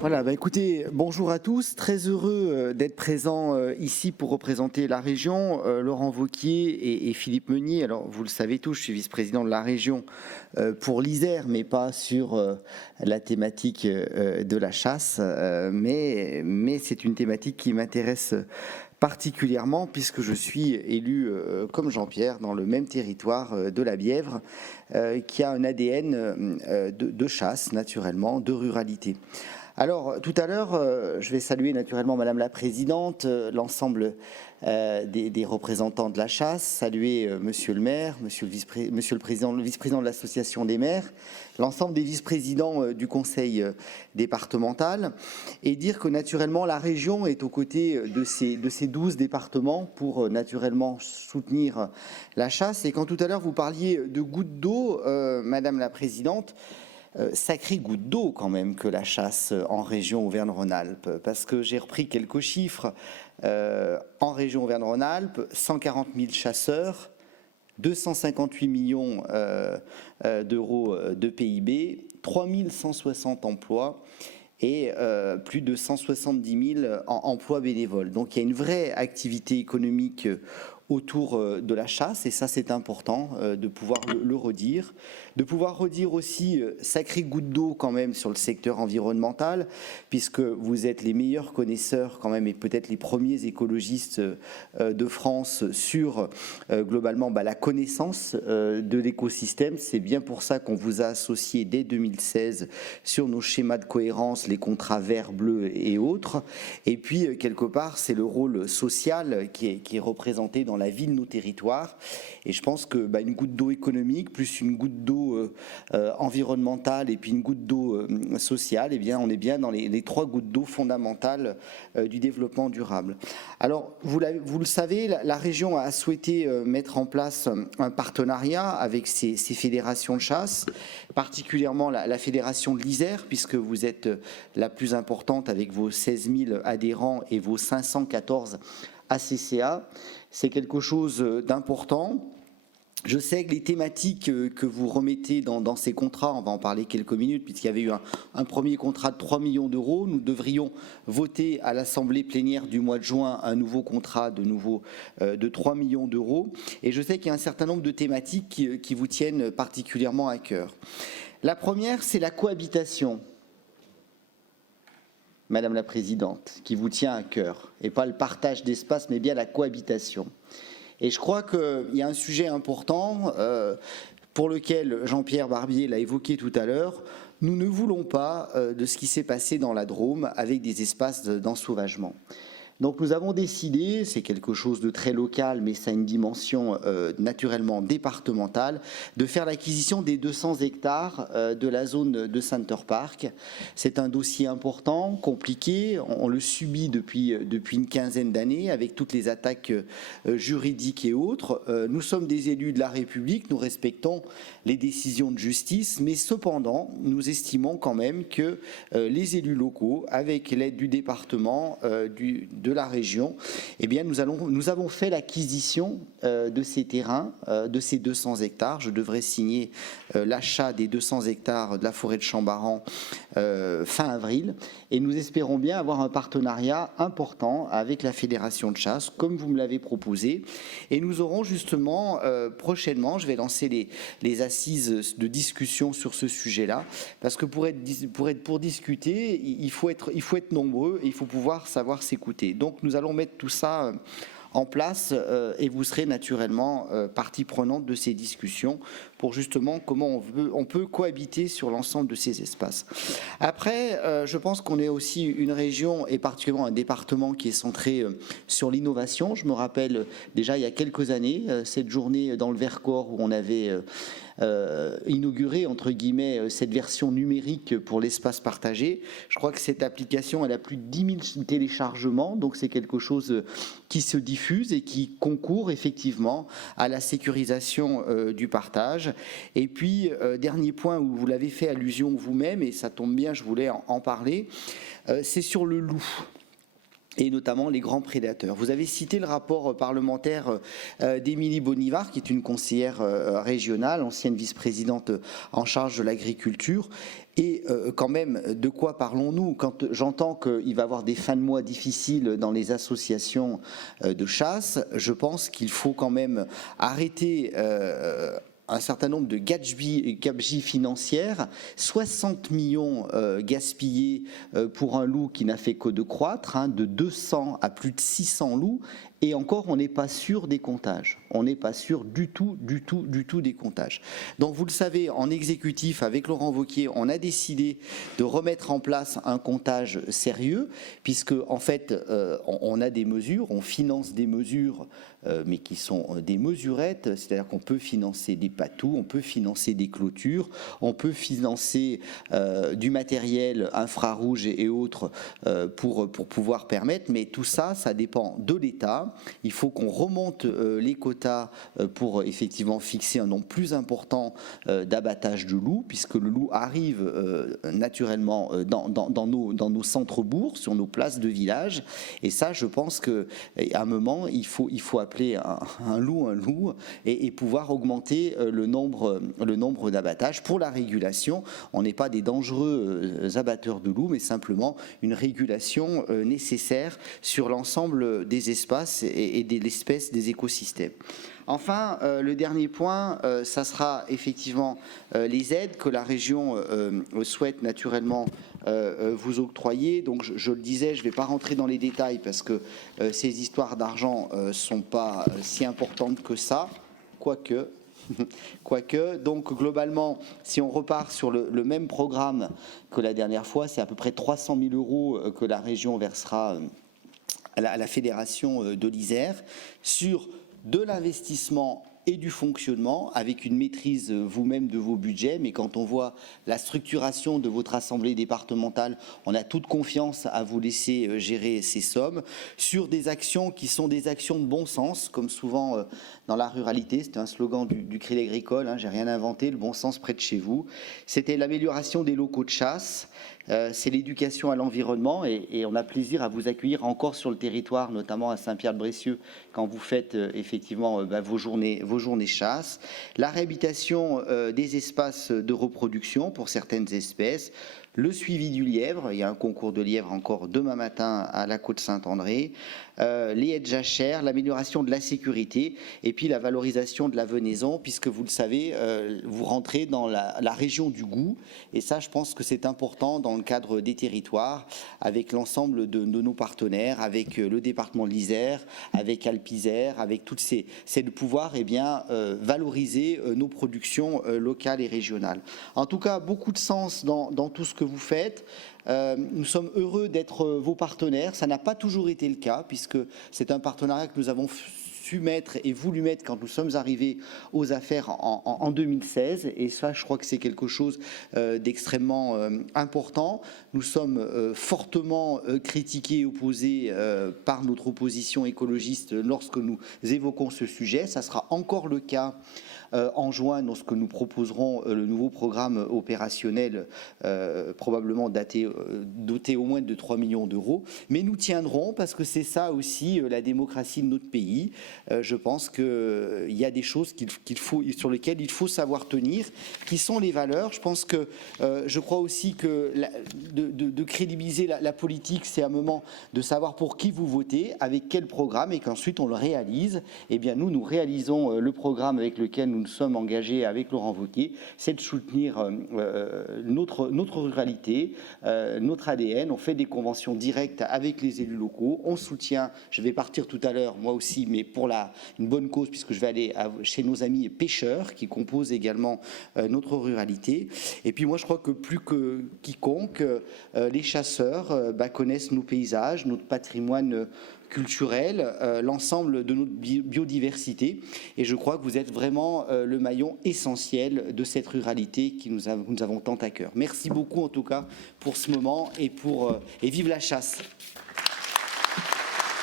Voilà, écoutez, bonjour à tous. Très heureux d'être présent ici pour représenter la région. Laurent Wauquiez et Philippe Meunier. Alors, vous le savez tous, je suis vice-président de la région pour l'Isère, mais pas sur la thématique de la chasse. Mais c'est une thématique qui m'intéresse particulièrement puisque je suis élu comme Jean-Pierre dans le même territoire de la Bièvre qui a un ADN de chasse naturellement, de ruralité. Alors tout à l'heure, je vais saluer naturellement Madame la Présidente, l'ensemble des représentants de la chasse, saluer Monsieur le maire, Monsieur le Président, le vice-président de l'association des maires, l'ensemble des vice-présidents du conseil départemental et dire que naturellement la région est aux côtés de ces 12 départements pour naturellement soutenir la chasse. Et quand tout à l'heure vous parliez de gouttes d'eau, Madame la Présidente, sacrée goutte d'eau quand même que la chasse en région Auvergne-Rhône-Alpes, parce que j'ai repris quelques chiffres. En région Auvergne-Rhône-Alpes, 140 000 chasseurs, 258 millions d'euros de PIB, 3160 emplois et plus de 170 000 emplois bénévoles. Donc il y a une vraie activité économique autour de la chasse, et ça c'est important de pouvoir le redire, de pouvoir redire aussi sacrée goutte d'eau quand même sur le secteur environnemental, puisque vous êtes les meilleurs connaisseurs quand même et peut-être les premiers écologistes de France sur globalement la connaissance de l'écosystème. C'est bien pour ça qu'on vous a associé dès 2016 sur nos schémas de cohérence, les contrats verts, bleus et autres, et puis quelque part c'est le rôle social qui est représenté dans la vie de nos territoires, et je pense que une goutte d'eau économique plus une goutte d'eau environnementale et puis une goutte d'eau sociale, on est bien dans les trois gouttes d'eau fondamentales du développement durable. Alors vous le savez, la région a souhaité mettre en place un partenariat avec ces fédérations de chasse, particulièrement la fédération de l'Isère, puisque vous êtes la plus importante avec vos 16 000 adhérents et vos 514 ACCA. C'est quelque chose d'important. Je sais que les thématiques que vous remettez dans ces contrats, on va en parler quelques minutes, puisqu'il y avait eu un premier contrat de 3 millions d'euros. Nous devrions voter à l'Assemblée plénière du mois de juin un nouveau contrat de 3 millions d'euros. Et je sais qu'il y a un certain nombre de thématiques qui vous tiennent particulièrement à cœur. La première, c'est la cohabitation. Madame la Présidente, qui vous tient à cœur, et pas le partage d'espace, mais bien la cohabitation. Et je crois qu'il y a un sujet important pour lequel Jean-Pierre Barbier l'a évoqué tout à l'heure. Nous ne voulons pas de ce qui s'est passé dans la Drôme avec des espaces d'ensauvagement. Donc nous avons décidé, c'est quelque chose de très local, mais ça a une dimension naturellement départementale, de faire l'acquisition des 200 hectares de la zone de Center Park. C'est un dossier important, compliqué, on le subit depuis une quinzaine d'années avec toutes les attaques juridiques et autres. Nous sommes des élus de la République, nous respectons les décisions de justice, mais cependant, nous estimons quand même que les élus locaux, avec l'aide du département, de la région, nous avons fait l'acquisition de ces terrains, de ces 200 hectares. Je devrais signer l'achat des 200 hectares de la forêt de Chambaran fin avril, et nous espérons bien avoir un partenariat important avec la Fédération de chasse, comme vous me l'avez proposé, et nous aurons justement prochainement, je vais lancer les assises de discussion sur ce sujet-là, parce que pour discuter, il faut être nombreux et il faut pouvoir savoir s'écouter. Donc nous allons mettre tout ça en place et vous serez naturellement partie prenante de ces discussions pour justement comment on peut cohabiter sur l'ensemble de ces espaces. Après, je pense qu'on est aussi une région et particulièrement un département qui est centré sur l'innovation. Je me rappelle déjà il y a quelques années cette journée dans le Vercors où on avait inauguré entre guillemets cette version numérique pour l'espace partagé. Je crois que cette application elle a plus de 10 000 téléchargements, donc c'est quelque chose qui se diffuse et qui concourt effectivement à la sécurisation du partage. Et puis dernier point où vous l'avez fait allusion vous-même, et ça tombe bien, je voulais en parler, c'est sur le loup. et notamment les grands prédateurs. Vous avez cité le rapport parlementaire d'Émilie Bonivard, qui est une conseillère régionale, ancienne vice-présidente en charge de l'agriculture. Et quand même, de quoi parlons-nous? Quand j'entends qu'il va y avoir des fins de mois difficiles dans les associations de chasse, je pense qu'il faut quand même arrêter un certain nombre de gabegies financières, 60 millions gaspillés pour un loup qui n'a fait que de croître, de 200 à plus de 600 loups, et encore on n'est pas sûr des comptages. On n'est pas sûr du tout des comptages. Donc vous le savez, en exécutif, avec Laurent Wauquiez, on a décidé de remettre en place un comptage sérieux, puisque en fait on a des mesures, on finance des mesures, mais qui sont des mesurettes, c'est-à-dire qu'on peut financer des patous, on peut financer des clôtures, on peut financer du matériel infrarouge et autres pour pouvoir permettre, mais tout ça, ça dépend de l'État. Il faut qu'on remonte les quotas pour effectivement fixer un nombre plus important d'abattage de loups, puisque le loup arrive naturellement dans nos centres-bourgs, sur nos places de village, et ça, je pense qu'à un moment, il faut appeler un loup, et pouvoir augmenter le nombre d'abattages. Pour la régulation, on n'est pas des dangereux abatteurs de loups, mais simplement une régulation nécessaire sur l'ensemble des espaces et de l'espèce des écosystèmes. Enfin, le dernier point, ça sera effectivement les aides que la région souhaite naturellement vous octroyer. Donc je le disais, je ne vais pas rentrer dans les détails parce que ces histoires d'argent ne sont pas si importantes que ça, quoique. Donc globalement, si on repart sur le même programme que la dernière fois, c'est à peu près 300 000 euros que la région versera à la fédération de l'Isère sur de l'investissement et du fonctionnement, avec une maîtrise vous-même de vos budgets. Mais quand on voit la structuration de votre assemblée départementale, on a toute confiance à vous laisser gérer ces sommes sur des actions qui sont des actions de bon sens, comme souvent dans la ruralité. C'était un slogan du Crédit Agricole, j'ai rien inventé, le bon sens près de chez vous. C'était l'amélioration des locaux de chasse, c'est l'éducation à l'environnement, et on a plaisir à vous accueillir encore sur le territoire, notamment à Saint-Pierre-de-Brécieux, quand vous faites effectivement vos journées chasse, la réhabilitation des espaces de reproduction pour certaines espèces, le suivi du lièvre, il y a un concours de lièvre encore demain matin à la Côte-Saint-André, les haies de jachère, l'amélioration de la sécurité et puis la valorisation de la venaison, puisque vous le savez, vous rentrez dans la région du goût, et ça je pense que c'est important dans le cadre des territoires, avec l'ensemble de nos partenaires, avec le département de l'Isère, avec Alp'Isère, avec toutes ces de pouvoir valoriser nos productions locales et régionales. En tout cas, beaucoup de sens dans tout ce que vous faites. Nous sommes heureux d'être vos partenaires. Ça n'a pas toujours été le cas, puisque c'est un partenariat que nous avons su mettre et voulu mettre quand nous sommes arrivés aux affaires en 2016, et ça je crois que c'est quelque chose d'extrêmement important. Nous sommes fortement critiqués et opposés par notre opposition écologiste lorsque nous évoquons ce sujet. Ça sera encore le cas en juin, lorsque nous proposerons le nouveau programme opérationnel, probablement doté au moins de 3 millions d'euros. Mais nous tiendrons, parce que c'est ça aussi la démocratie de notre pays. Je pense qu'il y a des choses sur lesquelles il faut savoir tenir, qui sont les valeurs. Je pense que, je crois aussi que de crédibiliser la politique, c'est un moment de savoir pour qui vous votez, avec quel programme, et qu'ensuite on le réalise. Eh bien nous réalisons le programme avec lequel nous sommes engagés avec Laurent Wauquiez, c'est de soutenir notre ruralité, notre ADN. On fait des conventions directes avec les élus locaux, on soutient, je vais partir tout à l'heure moi aussi, mais pour une bonne cause, puisque je vais aller chez nos amis pêcheurs qui composent également notre ruralité. Et puis moi je crois que plus que quiconque, les chasseurs connaissent nos paysages, notre patrimoine culturel, l'ensemble de notre biodiversité, et je crois que vous êtes vraiment le maillon essentiel de cette ruralité que nous avons tant à cœur. Merci beaucoup en tout cas pour ce moment, et vive la chasse.